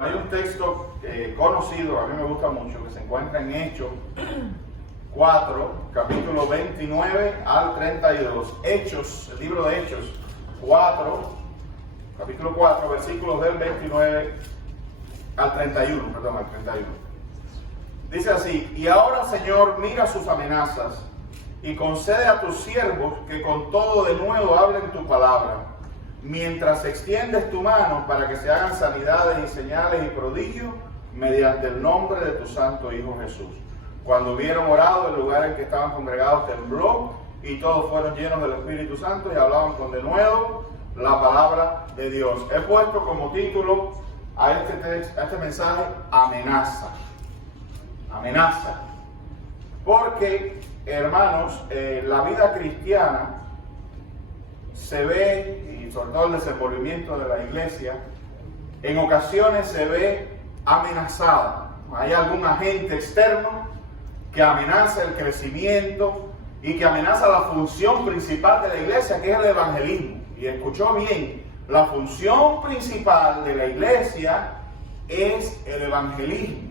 Hay un texto conocido, a mí me gusta mucho, que se encuentra en Hechos 4, capítulo 29 al 32. Hechos, el libro de Hechos 4, capítulo 4, versículos del 29 al 31, perdón, al 31. Dice así: y ahora, Señor, mira sus amenazas y concede a tus siervos que con todo de nuevo hablen tu palabra, mientras extiendes tu mano para que se hagan sanidades y señales y prodigios mediante el nombre de tu santo Hijo Jesús. Cuando hubieron orado, el lugar en que estaban congregados tembló y todos fueron llenos del Espíritu Santo y hablaban con denuedo la palabra de Dios. He puesto como título a este mensaje: amenaza. Amenaza. Porque, hermanos, la vida cristiana se ve, y sobre todo el desenvolvimiento de la iglesia, en ocasiones se ve amenazada. Hay algún agente externo que amenaza el crecimiento y que amenaza la función principal de la iglesia, que es el evangelismo. Y escuchó bien, la función principal de la iglesia es el evangelismo.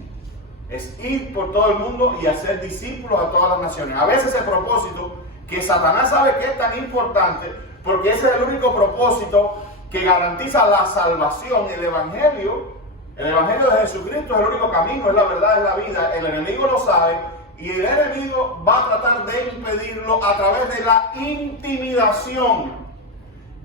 Es ir por todo el mundo y hacer discípulos a todas las naciones. A veces el propósito que Satanás sabe que es tan importante, porque ese es el único propósito que garantiza la salvación. El Evangelio de Jesucristo es el único camino, es la verdad, es la vida. El enemigo lo sabe y el enemigo va a tratar de impedirlo a través de la intimidación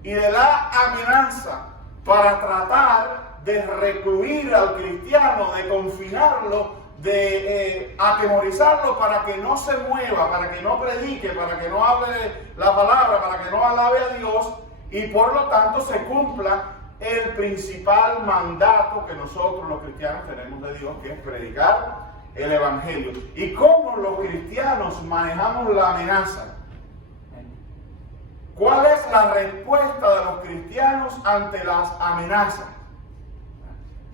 y de la amenaza, para tratar de recluir al cristiano, de confinarlo, de atemorizarlo para que no se mueva, para que no predique, para que no hable la palabra, para que no alabe a Dios, y por lo tanto se cumpla el principal mandato que nosotros los cristianos tenemos de Dios, que es predicar el Evangelio. ¿Y cómo los cristianos manejamos la amenaza? ¿Cuál es la respuesta de los cristianos ante las amenazas?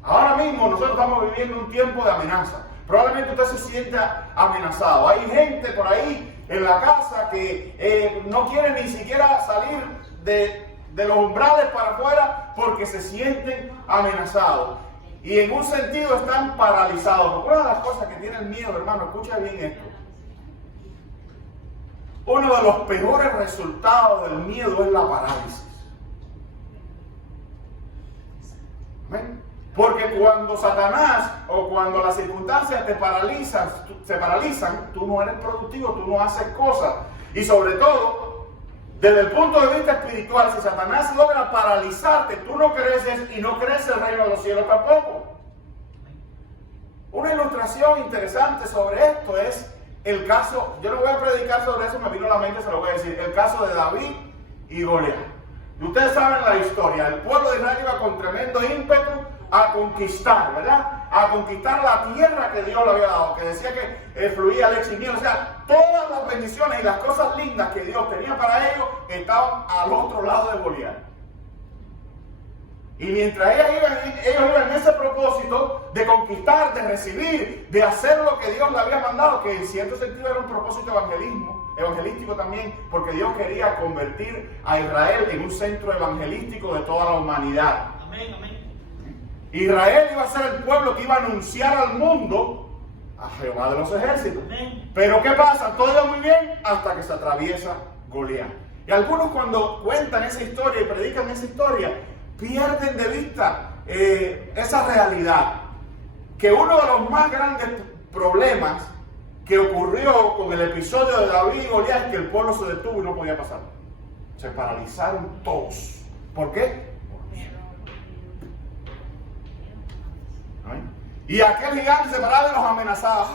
Ahora mismo nosotros estamos viviendo un tiempo de amenaza. Probablemente usted se sienta amenazado. Hay gente por ahí en la casa que no quiere ni siquiera salir de los umbrales para afuera porque se sienten amenazados. Y en un sentido están paralizados. Una de las cosas que tiene el miedo, hermano, escucha bien esto. Uno de los peores resultados del miedo es la parálisis. ¿Amén? Porque cuando Satanás o cuando las circunstancias se paralizan, tú no eres productivo, tú no haces cosas. Y sobre todo, desde el punto de vista espiritual, si Satanás logra paralizarte, tú no creces y no crece el reino de los cielos tampoco. Una ilustración interesante sobre esto es el caso, yo no voy a predicar sobre eso, me vino a la mente, se lo voy a decir, el caso de David y Goliat. Y ustedes saben la historia, el pueblo de Israel iba con tremendo ímpetu a conquistar, ¿verdad? A conquistar la tierra que Dios le había dado, que decía que fluía leche y miel. O sea, todas las bendiciones y las cosas lindas que Dios tenía para ellos estaban al otro lado de Goliat. Y mientras ellos iban en ese propósito de conquistar, de recibir, de hacer lo que Dios le había mandado, que en cierto sentido era un propósito evangelístico también, porque Dios quería convertir a Israel en un centro evangelístico de toda la humanidad. Amén, amén. Israel iba a ser el pueblo que iba a anunciar al mundo a Jehová de los ejércitos. Amén. Pero ¿qué pasa? Todo iba muy bien hasta que se atraviesa Goliat. Y algunos, cuando cuentan esa historia y predican esa historia, pierden de vista esa realidad. Que uno de los más grandes problemas que ocurrió con el episodio de David y Goliat es que el pueblo se detuvo y no podía pasar. Se paralizaron todos. ¿Por qué? Y aquel gigante se paraba y los amenazaba.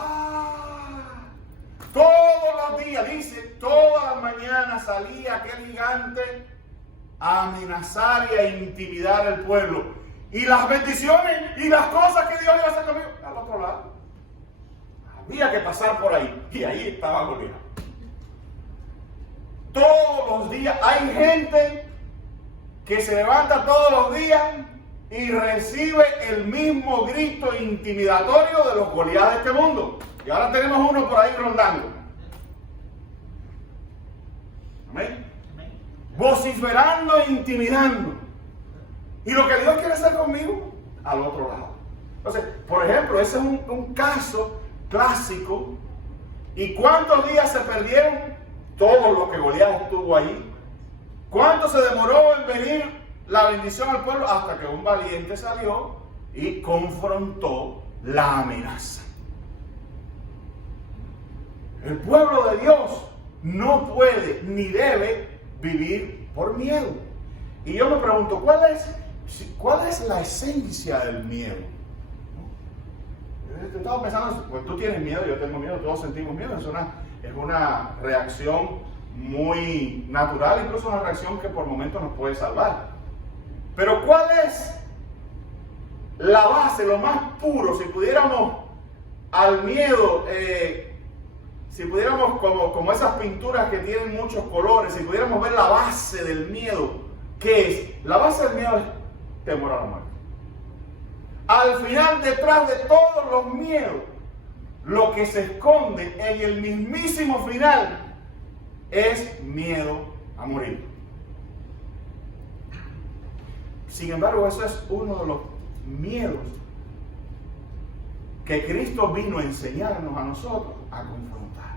Todos los días, dice, todas las mañanas salía aquel gigante a amenazar y a intimidar al pueblo. Y las bendiciones y las cosas que Dios iba a hacer conmigo, al otro lado. Había que pasar por ahí. Y ahí estaba Goliat. Todos los días hay gente que se levanta todos los días y recibe el mismo grito intimidatorio de los Goliat de este mundo. Y ahora tenemos uno por ahí rondando. Amén. Vociferando e intimidando. Y lo que Dios quiere hacer conmigo, al otro lado. Entonces, por ejemplo, ese es un caso clásico. ¿Y cuántos días se perdieron? Todo lo que Goliat estuvo allí. ¿Cuánto se demoró en venir la bendición al pueblo? Hasta que un valiente salió y confrontó la amenaza. El pueblo de Dios no puede ni debe vivir por miedo. Y yo me pregunto, ¿cuál es la esencia del miedo? Yo estaba pensando, pues tú tienes miedo, yo tengo miedo, todos sentimos miedo. Es una reacción muy natural, incluso una reacción que por momentos nos puede salvar. Pero ¿cuál es la base, lo más puro? Si pudiéramos al miedo, si pudiéramos como esas pinturas que tienen muchos colores, si pudiéramos ver la base del miedo, ¿qué es? La base del miedo es temor a la muerte. Al final, detrás de todos los miedos, lo que se esconde en el mismísimo final es miedo a morir. Sin embargo, eso es uno de los miedos que Cristo vino a enseñarnos a nosotros a confrontar.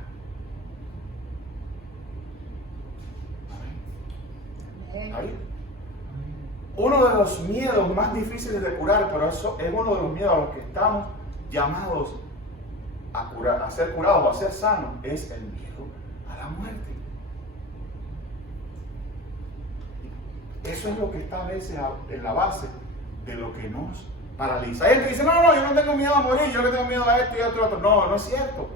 Amén. ¿Ahí? Uno de los miedos más difíciles de curar, pero eso es uno de los miedos a los que estamos llamados a curar, a ser curados, a ser sanos, es el miedo a la muerte. Eso es lo que está a veces en la base de lo que nos paraliza. Hay gente que dice, no, yo no tengo miedo a morir, yo le tengo miedo a esto y a esto y a otro. No, no es cierto.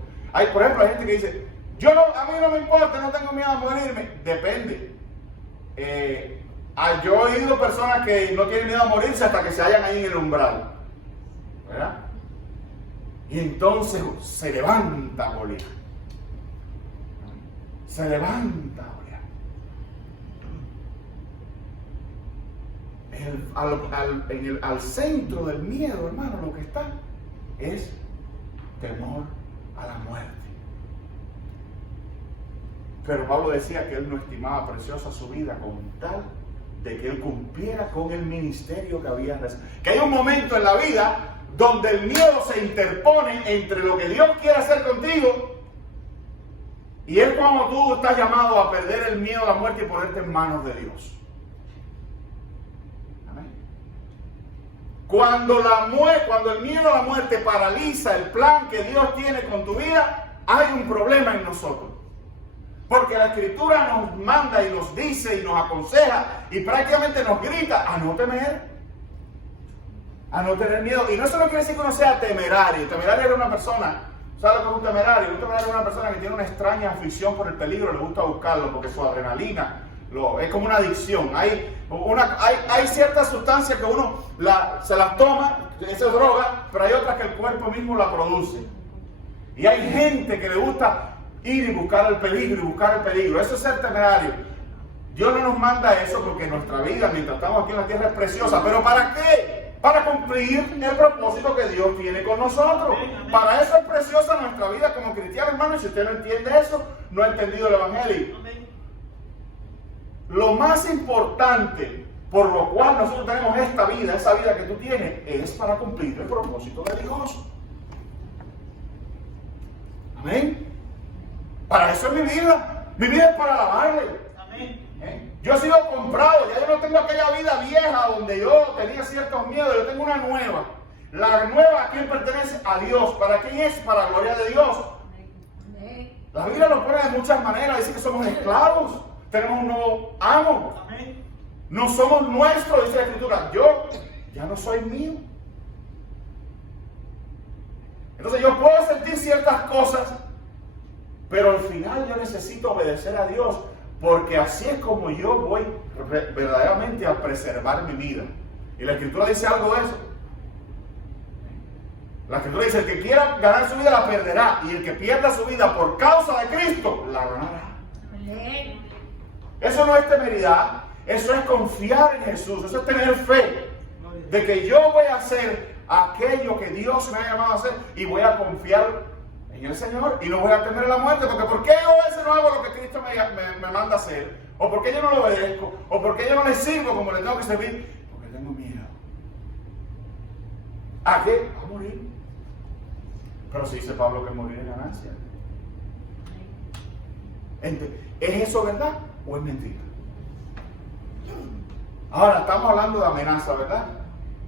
Por ejemplo, hay gente que dice, a mí no me importa, no tengo miedo a morirme. Depende. Yo he oído personas que no tienen miedo a morirse hasta que se hallan ahí en el umbral, ¿verdad? Y entonces se levanta Goliat. Se levanta Goliat. Al centro del miedo, hermano, lo que está es temor a la muerte. Pero Pablo decía que él no estimaba preciosa su vida con tal de que él cumpliera con el ministerio que había recibido. Que hay un momento en la vida donde el miedo se interpone entre lo que Dios quiere hacer contigo y es cuando tú estás llamado a perder el miedo a la muerte y ponerte en manos de Dios. Amén. Cuando el miedo a la muerte paraliza el plan que Dios tiene con tu vida, hay un problema en nosotros. Porque la Escritura nos manda y nos dice y nos aconseja y prácticamente nos grita a no temer, a no tener miedo. Y no solo quiere decir que uno sea temerario. Temerario era una persona, ¿sabe lo que es un temerario? Un temerario es una persona que tiene una extraña afición por el peligro, le gusta buscarlo porque su adrenalina es como una adicción. Hay ciertas sustancias que uno se las toma, esa es droga, pero hay otras que el cuerpo mismo la produce. Y hay gente que le gusta ir y buscar el peligro y buscar el peligro. Eso es ser temerario. Dios no nos manda eso porque nuestra vida mientras estamos aquí en la tierra es preciosa. ¿Pero para qué? Para cumplir el propósito que Dios tiene con nosotros. Para eso es preciosa nuestra vida como cristianos, hermanos. Si usted no entiende eso, no ha entendido el Evangelio. Lo más importante por lo cual nosotros tenemos esta vida, esa vida que tú tienes, es para cumplir el propósito de Dios. Amén. Para eso es mi vida. Mi vida es para alabarle. Amén. Yo he sido comprado. Ya yo no tengo aquella vida vieja donde yo tenía ciertos miedos. Yo tengo una nueva. La nueva, ¿a quién pertenece? A Dios. ¿Para quién es? Para la gloria de Dios. Amén. La Biblia nos pone de muchas maneras. Dice que somos esclavos. Tenemos un nuevo amo. Amén. No somos nuestros, dice la Escritura. Yo ya no soy mío. Entonces yo puedo sentir ciertas cosas, pero al final yo necesito obedecer a Dios, porque así es como yo voy verdaderamente a preservar mi vida. Y la Escritura dice algo de eso. La Escritura dice, el que quiera ganar su vida la perderá, y el que pierda su vida por causa de Cristo la ganará. Eso no es temeridad, eso es confiar en Jesús, eso es tener fe de que yo voy a hacer aquello que Dios me ha llamado a hacer y voy a confiar en el Señor y no voy a temer la muerte, porque ¿por qué yo a veces no hago lo que Cristo me manda a hacer? ¿O por qué yo no lo obedezco? ¿O por qué yo no le sirvo como le tengo que servir? Porque tengo miedo. ¿A qué? A morir. Pero si dice Pablo que morir es ganancia. ¿Es eso verdad o es mentira? Ahora, estamos hablando de amenaza, ¿verdad?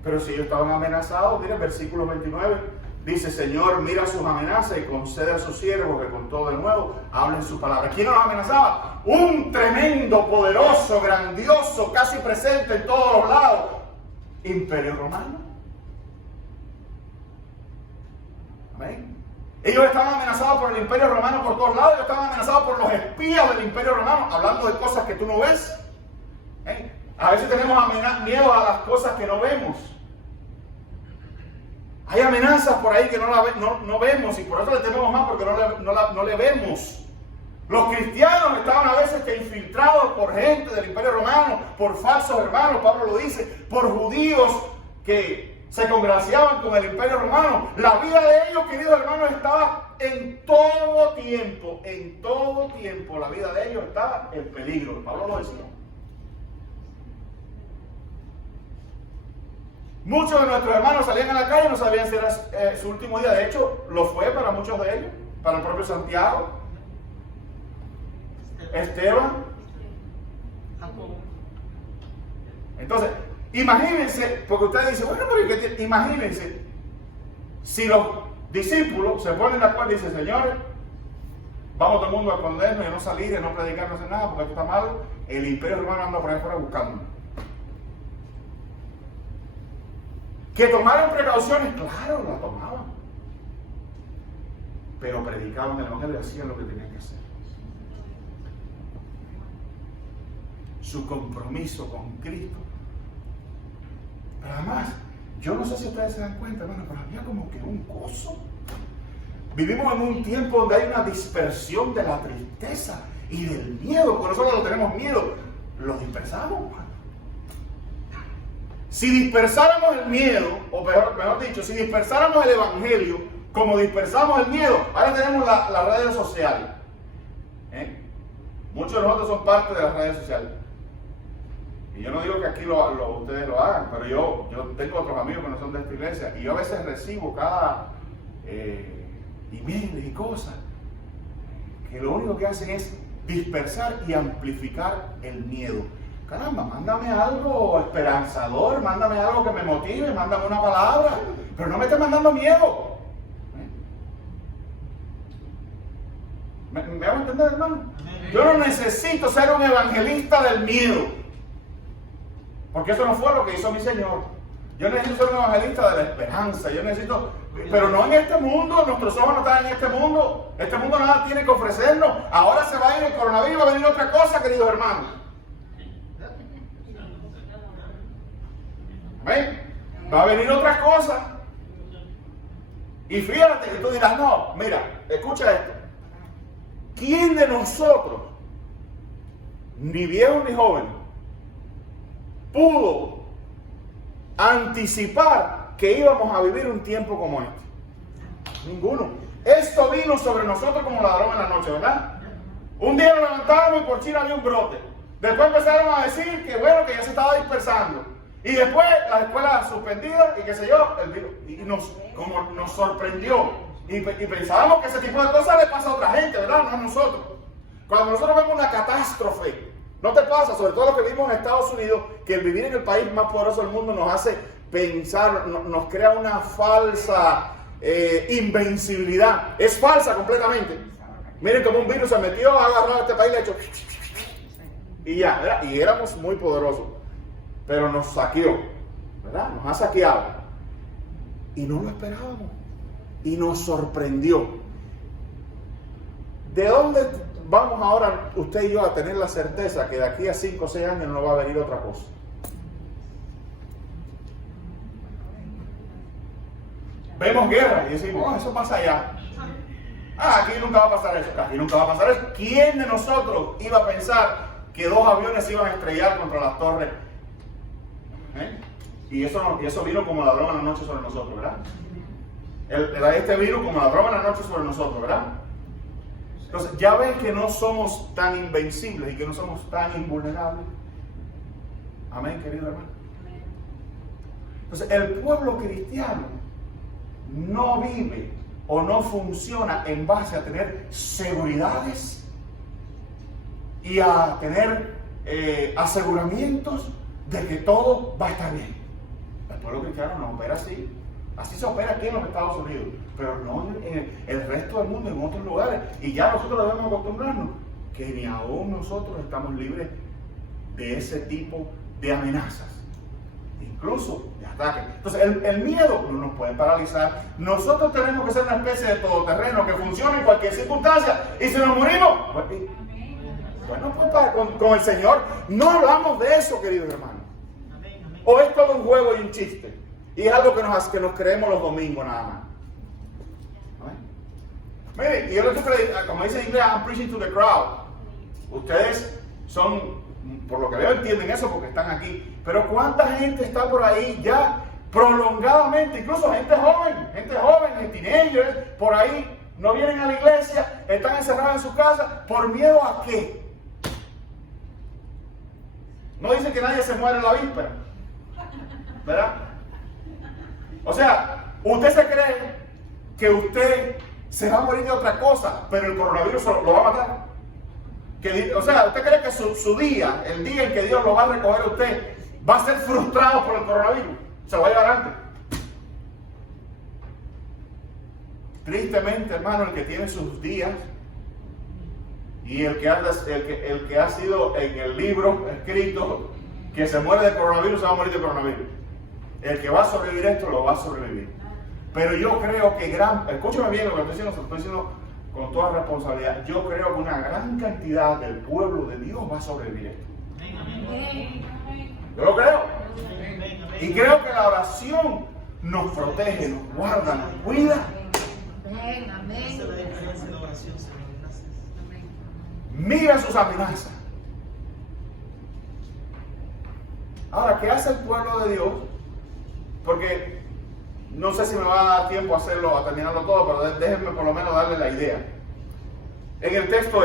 Pero si ellos estaban amenazados, mira el versículo 29, dice: Señor, mira sus amenazas y concede a sus siervos que con todo de nuevo hablen su palabra. ¿Quién nos amenazaba? Un tremendo, poderoso, grandioso, casi presente en todos los lados, Imperio Romano. Amén. Ellos estaban amenazados por el Imperio Romano por todos lados. Ellos estaban amenazados por los espías del Imperio Romano, hablando de cosas que tú no ves. A veces tenemos miedo a las cosas que no vemos. Hay amenazas por ahí que no vemos, y por eso le tememos más, porque no le vemos. Los cristianos estaban a veces que infiltrados por gente del Imperio Romano, por falsos hermanos, Pablo lo dice, por judíos que se congraciaban con el Imperio Romano. La vida de ellos, queridos hermanos, estaba en todo tiempo, la vida de ellos estaba en peligro. Pablo lo decía. Muchos de nuestros hermanos salían a la calle y no sabían si era su último día. De hecho, lo fue para muchos de ellos, para el propio Santiago, Esteban. Entonces, imagínense, porque ustedes dicen, bueno, pero imagínense, si los discípulos se ponen de acuerdo y dicen: Señores, vamos todo el mundo a escondernos y a no salir, y a no predicar, no hacer nada, porque esto está malo. El Imperio Romano anda por ahí fuera buscándonos. ¿Que tomaron precauciones? Claro, las tomaban. Pero predicaban el Evangelio y hacían lo que tenían que hacer. Su compromiso con Cristo. Pero además, yo no sé si ustedes se dan cuenta, hermano, pero había como que un gozo. Vivimos en un tiempo donde hay una dispersión de la tristeza y del miedo, porque nosotros no tenemos miedo, lo dispersamos. Si dispersáramos el miedo, o mejor dicho, si dispersáramos el Evangelio como dispersamos el miedo, ahora tenemos las redes sociales. Muchos de nosotros son parte de las redes sociales. Y yo no digo que aquí ustedes lo hagan, pero yo tengo otros amigos que no son de esta iglesia, y yo a veces recibo cada email y cosas que lo único que hacen es dispersar y amplificar el miedo. Caramba, mándame algo esperanzador, mándame algo que me motive, mándame una palabra, pero no me estés mandando miedo. ¿Me hago entender, hermano? Yo no necesito ser un evangelista del miedo, porque eso no fue lo que hizo mi Señor. Yo necesito ser un evangelista de la esperanza. Pero no en este mundo. Nuestros ojos no están en este mundo. Este mundo nada tiene que ofrecernos. Ahora se va a ir el coronavirus, va a venir otra cosa, queridos hermanos. ¿Ven? Va a venir otra cosa. Y fíjate que tú dirás: no, mira, escucha esto. ¿Quién de nosotros, ni viejo ni joven, pudo anticipar que íbamos a vivir un tiempo como este? Ninguno. Esto vino sobre nosotros como ladrón en la noche, ¿verdad? Un día nos levantamos y por China había un brote. Después empezaron a decir que bueno, que ya se estaba dispersando. Y después las escuelas suspendidas y qué sé yo, el virus. Y nos sorprendió. Y pensábamos que ese tipo de cosas le pasa a otra gente, ¿verdad? No a nosotros. Cuando nosotros vemos una catástrofe, ¿no te pasa? Sobre todo lo que vimos en Estados Unidos, que el vivir en el país más poderoso del mundo nos hace pensar, nos crea una falsa invencibilidad. Es falsa completamente. Miren cómo un virus se metió, ha agarrado a este país, le ha hecho y ya, ¿verdad? Y éramos muy poderosos, pero nos saqueó, ¿verdad? Nos ha saqueado y no lo esperábamos y nos sorprendió. ¿De dónde vamos ahora usted y yo a tener la certeza que de aquí a 5 o 6 años no va a venir otra cosa? Vemos guerra y decimos: oh, eso pasa allá. Aquí nunca va a pasar eso. Aquí nunca va a pasar eso. ¿Quién de nosotros iba a pensar que 2 aviones se iban a estrellar contra las torres? Y eso vino como ladrón en la noche sobre nosotros, ¿verdad? Este vino como ladrón en la noche sobre nosotros, ¿verdad? Entonces, ya ven que no somos tan invencibles y que no somos tan invulnerables. Amén, querido hermano. Entonces, el pueblo cristiano no vive o no funciona en base a tener seguridades y a tener aseguramientos de que todo va a estar bien. El pueblo cristiano no opera así. Así se opera aquí en los Estados Unidos, pero no en el resto del mundo, en otros lugares. Y ya nosotros debemos acostumbrarnos que ni aún nosotros estamos libres de ese tipo de amenazas, incluso de ataques. Entonces el miedo no nos puede paralizar. Nosotros tenemos que ser una especie de todoterreno que funcione en cualquier circunstancia. Y si nos morimos, bueno, pues con el Señor no hablamos de eso, queridos hermanos. O es todo un juego y un chiste. Y es algo que nos creemos los domingos nada más. Mire, y yo les estoy, como dice en inglés, I'm preaching to the crowd. Ustedes son, por lo que veo, entienden eso porque están aquí. Pero ¿cuánta gente está por ahí ya prolongadamente? Incluso gente joven, teenagers, por ahí no vienen a la iglesia, están encerrados en su casa. ¿Por miedo a qué? No dice que nadie se muere en la víspera, ¿verdad? O sea, usted se cree que usted se va a morir de otra cosa, pero el coronavirus lo va a matar. O sea, usted cree que su día, el día en que Dios lo va a recoger a usted, va a ser frustrado por el coronavirus. Se va a llevar antes. Tristemente, hermano, el que tiene sus días y el que ha sido en el libro escrito que se muere de coronavirus, se va a morir de coronavirus. El que va a sobrevivir esto, lo va a sobrevivir. Pero yo creo que escúchame bien lo que estoy diciendo, se lo estoy diciendo con toda responsabilidad. Yo creo que una gran cantidad del pueblo de Dios va a sobrevivir esto. Yo lo creo. Y creo que la oración nos protege, nos guarda, nos cuida. Mira sus amenazas. Ahora, ¿qué hace el pueblo de Dios? Porque no sé si me va a dar tiempo a hacerlo, a terminarlo todo, pero déjenme por lo menos darle la idea. En el texto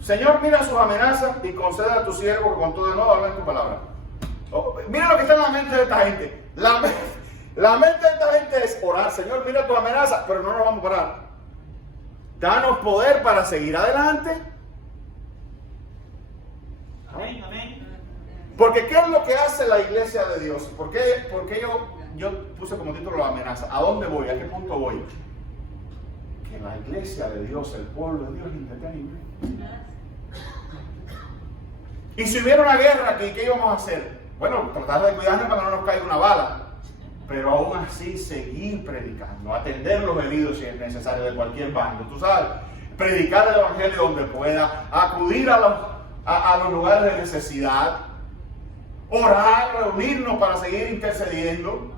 Señor, mira sus amenazas y concede a tu siervo que con todo enojo habla en tu palabra. Mira lo que está en la mente de esta gente. La mente de esta gente es orar. Señor, mira tus amenazas, pero no nos vamos a parar. Danos poder para seguir adelante. Amén, amén. Porque ¿qué es lo que hace la iglesia de Dios? ¿Por qué yo puse como título la amenaza? ¿A dónde voy? ¿A qué punto voy? Que la iglesia de Dios, el pueblo de Dios es indetenible. Y si hubiera una guerra aquí, ¿qué íbamos a hacer? Bueno, tratar de cuidarnos para que no nos caiga una bala. Pero aún así seguir predicando, atender los heridos si es necesario de cualquier bando, tú sabes, predicar el evangelio donde pueda, acudir a los lugares de necesidad, orar, reunirnos para seguir intercediendo,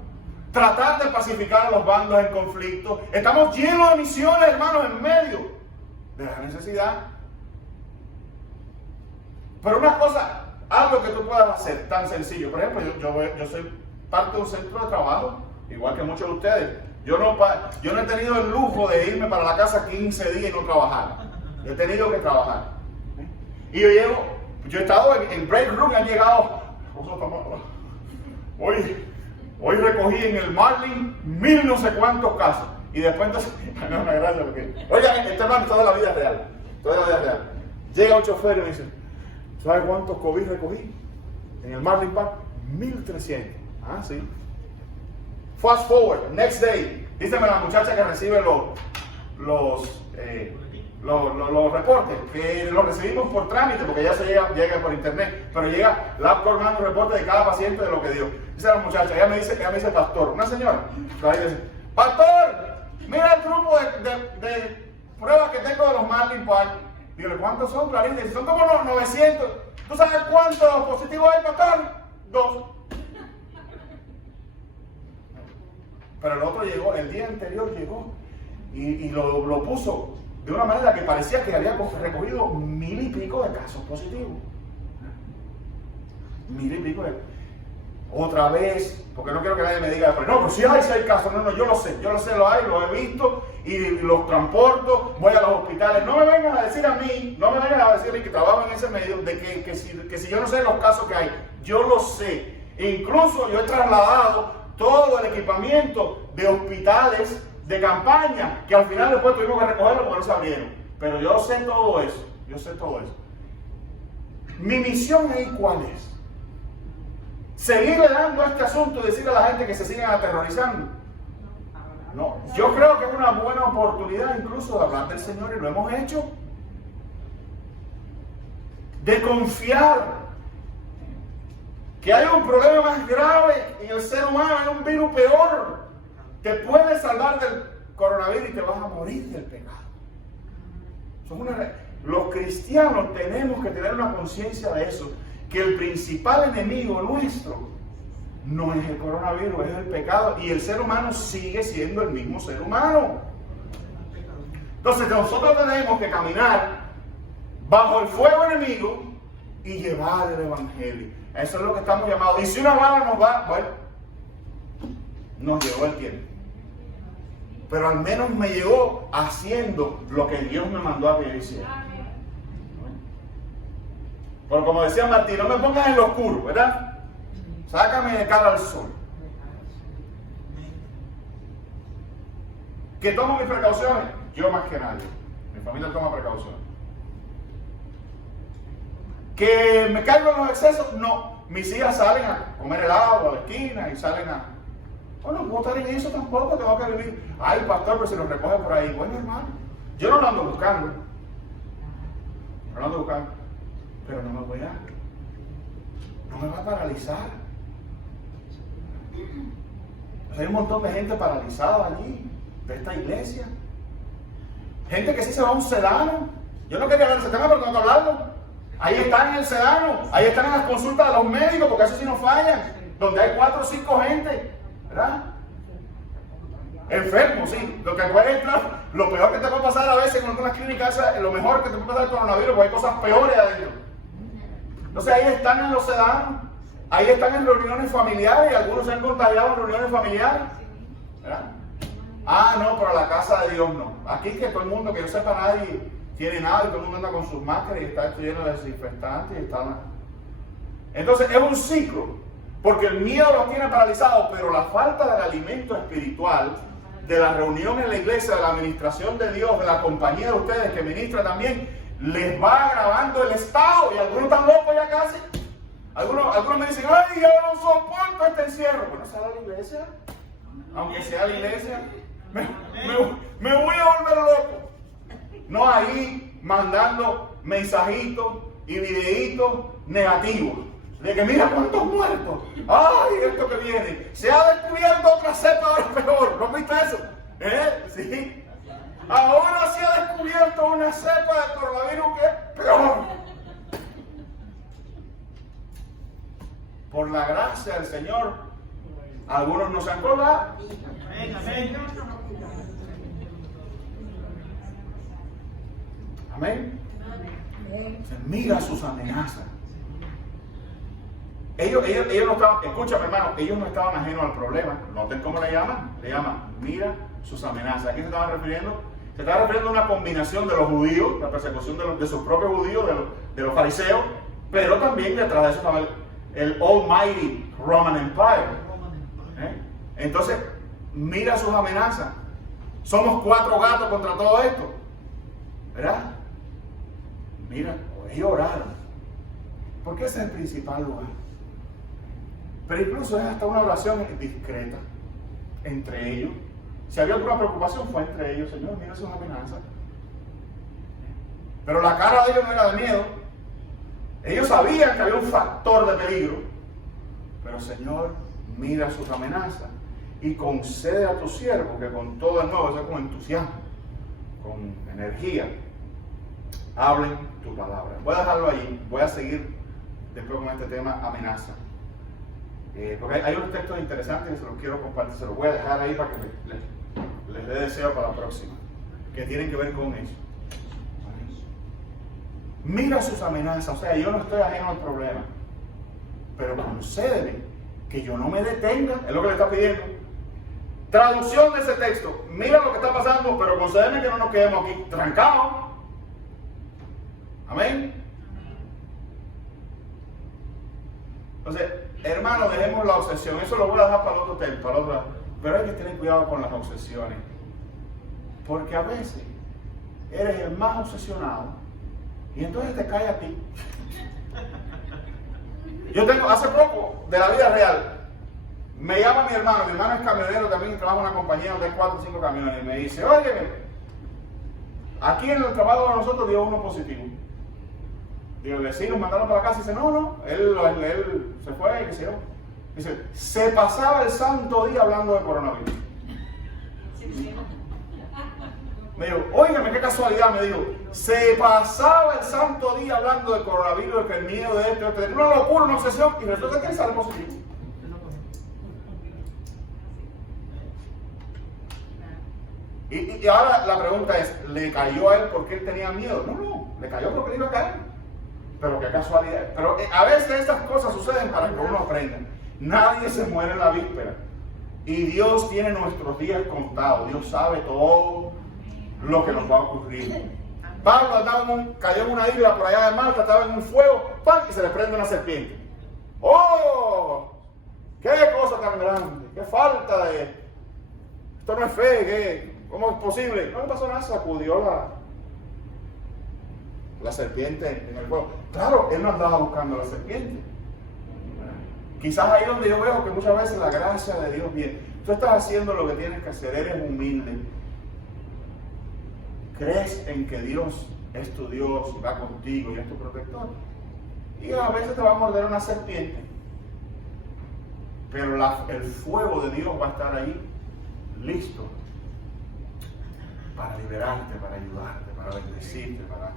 tratar de pacificar a los bandos en conflicto. Estamos llenos de misiones, hermanos, en medio de la necesidad. Pero una cosa, algo que tú puedas hacer tan sencillo. Por ejemplo, yo soy parte de un centro de trabajo, igual que muchos de ustedes. Yo no he tenido el lujo de irme para la casa 15 días y no trabajar. Yo he tenido que trabajar. Y yo he estado en break room y han llegado. Hoy recogí en el Marlin 1000 no sé cuántos casos. Y después entonces, no, una gracia porque. Oigan, este hermano está de la vida real. Toda la vida real. Llega un chofer y me dice, ¿sabes cuántos COVID recogí? En el Marlin Park, 1300. Ah, sí. Fast forward, next day. Díceme la muchacha que recibe los reportes, que los recibimos por trámite, porque ya se llega por internet, pero llega LabCorp manda un reporte de cada paciente de lo que dio. Dice la muchacha, ella me dice pastor, una señora, dice, pastor, mira el grupo de pruebas que tengo de los Marlin Park. Dígale, ¿cuántos son, Clarita? Dice, son como 900. ¿Tú sabes cuántos positivos hay, pastor? 2. Pero el otro llegó, el día anterior llegó y lo puso de una manera que parecía que había recogido 1000 y pico de casos positivos. 1000 y pico de... Otra vez, porque no quiero que nadie me diga, pero no, pero si hay casos, no, yo lo sé, lo hay, lo he visto y los transporto, voy a los hospitales. No me vengan a decir a mí, que trabajo en ese medio, de que si yo no sé los casos que hay, yo lo sé. Incluso yo he trasladado todo el equipamiento de hospitales de campaña que al final después tuvimos que recogerlo porque no se abrieron. Pero yo sé todo eso. Yo sé todo eso. Mi misión ahí, ¿cuál es? Seguirle dando a este asunto y decirle a la gente que se sigan aterrorizando. No, yo creo que es una buena oportunidad incluso de hablar del Señor, y lo hemos hecho. De confiar que hay un problema más grave en el ser humano, hay un virus peor. Te puede salvar del coronavirus y te vas a morir del pecado. Los cristianos tenemos que tener una conciencia de eso, que el principal enemigo nuestro no es el coronavirus, es el pecado, y el ser humano sigue siendo el mismo ser humano. Entonces nosotros tenemos que caminar bajo el fuego enemigo y llevar el evangelio. Eso es lo que estamos llamados. Y si una bala nos va, bueno, nos llegó el tiempo. Pero al menos me llegó haciendo lo que Dios me mandó a que yo hiciera. Porque como decía Martín, no me pongas en lo oscuro, ¿verdad? Sácame de cara al sol. ¿Que tomo mis precauciones? Yo más que nadie. Mi familia toma precauciones. ¿Que me caigo en los excesos? No. Mis hijas salen a comer helado a la esquina y salen a... Bueno, no puedo estar en eso tampoco, tengo que vivir. Ay, pastor, pero se los recoge por ahí. Bueno, hermano, yo no lo ando buscando. No lo ando buscando. Pero no me va a paralizar. Pues hay un montón de gente paralizada allí, de esta iglesia. Gente que sí se va a un sedano. Yo no quería hablar de ese tema, pero tengo que hablarlo. Ahí están en el sedano, ahí están en las consultas de los médicos, porque eso sí no fallan. Donde hay 4 o 5 gente, ¿verdad? Enfermos, sí. Lo que puede entrar, lo peor que te puede pasar a veces con las clínicas, lo mejor que te puede pasar es el coronavirus, porque hay cosas peores adentro. Entonces ahí están en los sedanos, ahí están en reuniones familiares, y algunos se han contagiado en reuniones familiares, ¿verdad? Ah, no, pero a la casa de Dios no. Aquí es que todo el mundo, que yo sepa, nadie tiene nada, y todo el mundo anda con sus máscaras y está lleno de desinfectantes y está... Entonces es un ciclo, porque el miedo los tiene paralizados, pero la falta del alimento espiritual, de la reunión en la iglesia, de la administración de Dios, de la compañía de ustedes que ministra también, les va agravando el estado, y algunos están locos ya casi. Algunos me dicen, ay, yo no soporto este encierro. Bueno, ¿será la iglesia? Aunque sea la iglesia, me voy a volver loco. No ahí mandando mensajitos y videitos negativos. De que mira cuántos muertos. Ay, esto que viene. Se ha descubierto otra cepa ahora peor. ¿No viste eso? Sí. Ahora se ha descubierto una cepa de coronavirus que es peor. Por la gracia del Señor, algunos no se han colgado. Amén. Se mira sus amenazas. Ellos no estaban, escúchame hermano, ellos no estaban ajenos al problema. Noten cómo le llaman. Le llaman, mira sus amenazas. ¿A qué se estaban refiriendo? Se estaba refiriendo a una combinación de los judíos, la persecución de sus propios judíos, de los fariseos, pero también detrás de eso estaba el Almighty Roman Empire. Entonces, mira sus amenazas. Somos 4 gatos contra todo esto, ¿verdad? Mira, ellos oraron, porque ese es el principal lugar. Pero incluso es hasta una oración discreta entre ellos. Si había alguna preocupación, fue entre ellos. Señor, mira sus amenazas. Pero la cara de ellos no era de miedo. Ellos sabían que había un factor de peligro. Pero Señor, mira sus amenazas y concede a tu siervo que con todo de nuevo, o sea, con entusiasmo, con energía, hablen tu palabra. Voy a dejarlo allí. Voy a seguir después con este tema, amenaza. Porque hay unos textos interesantes que se los quiero compartir. Se los voy a dejar ahí para que les dé deseo para la próxima, que tienen que ver con eso. Mira sus amenazas. O sea, yo no estoy ajeno al problema, pero concédeme que yo no me detenga. Es lo que le está pidiendo. Traducción de ese texto. Mira lo que está pasando, pero concédeme que no nos quedemos aquí trancados. Amén. Entonces, hermano, dejemos la obsesión. Eso lo voy a dejar para el otro tema, pero hay que tener cuidado con las obsesiones. Porque a veces eres el más obsesionado y entonces te cae a ti. Yo tengo, hace poco, de la vida real, me llama mi hermano es camionero también, trabaja en una compañía de 4 o 5 camiones, y me dice, oye, aquí en el trabajo de nosotros dio uno positivo. Digo, sí, nos mandaron para la casa, y dice, no, él se fue y qué sé yo. Dice, se pasaba el santo día hablando de coronavirus. Me dijo, óigame, qué casualidad, me dijo, se pasaba el santo día hablando de coronavirus, de que el miedo de esto, una locura, una obsesión, y resulta que él sale positivo. Y ahora la pregunta es, ¿le cayó a él porque él tenía miedo? No, le cayó porque le iba a caer. Pero qué casualidad. Pero a veces estas cosas suceden para que uno aprenda. Nadie se muere en la víspera. Y Dios tiene nuestros días contados. Dios sabe todo lo que nos va a ocurrir. Pablo cayó en una isla por allá de Malta, estaba en un fuego, ¡pam! Y se le prende una serpiente. ¡Oh! ¡Qué cosa tan grande! ¡Qué falta de... Esto no es fe! ¿Cómo es posible? No le pasó nada, sacudió la serpiente en el fuego. Claro, él no andaba buscando la serpiente. Quizás ahí donde yo veo que muchas veces la gracia de Dios viene. Tú estás haciendo lo que tienes que hacer, eres humilde. Crees en que Dios es tu Dios y va contigo y es tu protector. Y a veces te va a morder una serpiente. Pero el fuego de Dios va a estar ahí, listo, para liberarte, para ayudarte, para bendecirte, para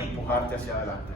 empujarte hacia adelante.